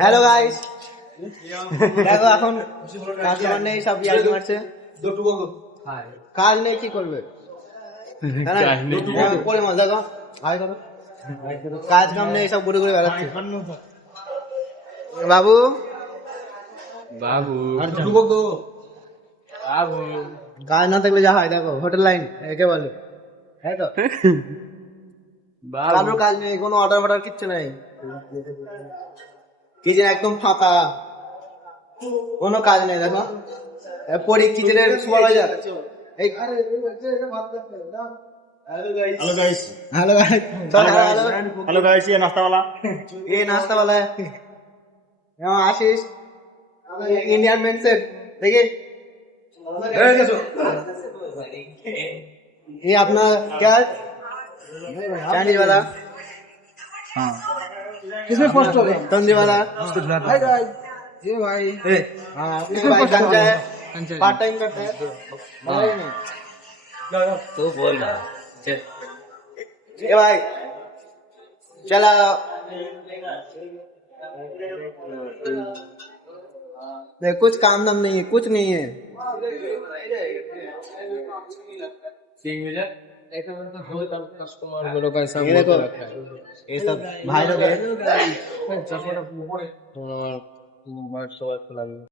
Hello guys, দেখো এখন customer নেই, সব ইয়ার্কি মারছে। কাজ নেই, কি করবে? পরে মাল দেখো, আয় করো। কাজ কাম নেই, সব ঘুরে ঘুরে বেড়াচ্ছে। বাবু বাবু বাবু কাজ না থাকলে যা হয়, দেখো হোটেল লাইন একে বলে, হ্যাঁ তো বাবু কারোর কাজ নেই, কোনো অর্ডার ফর্ডার কিচ্ছু নেই। কিচেন একদম ফাঁকা, কোনো কাজ নেই। দেখো পরি কিচেনের সুপারভাইজার। এই hello guys hello guys, hello guys ये नाश्ता वाला ये नाश्ता वाला है। यहाँ आशीष इंडियन मेन सेट, देखिए ये अपना क्या है, चाइनीज वाला। हाँ, किसमें पोस्ट होगा? तंदूरी वाला। हाय गाइस, ये भाई हाँ, इसमें भाई कंचा है, पार्ट टाइम करता है। तू बोल रहा चल ये भाई चला देख, कुछ काम धाम नहीं है, कुछ नहीं है। कस्टमर बोलो कैसा ये देखो, ये सब भाई लोग हैं। मोबाइल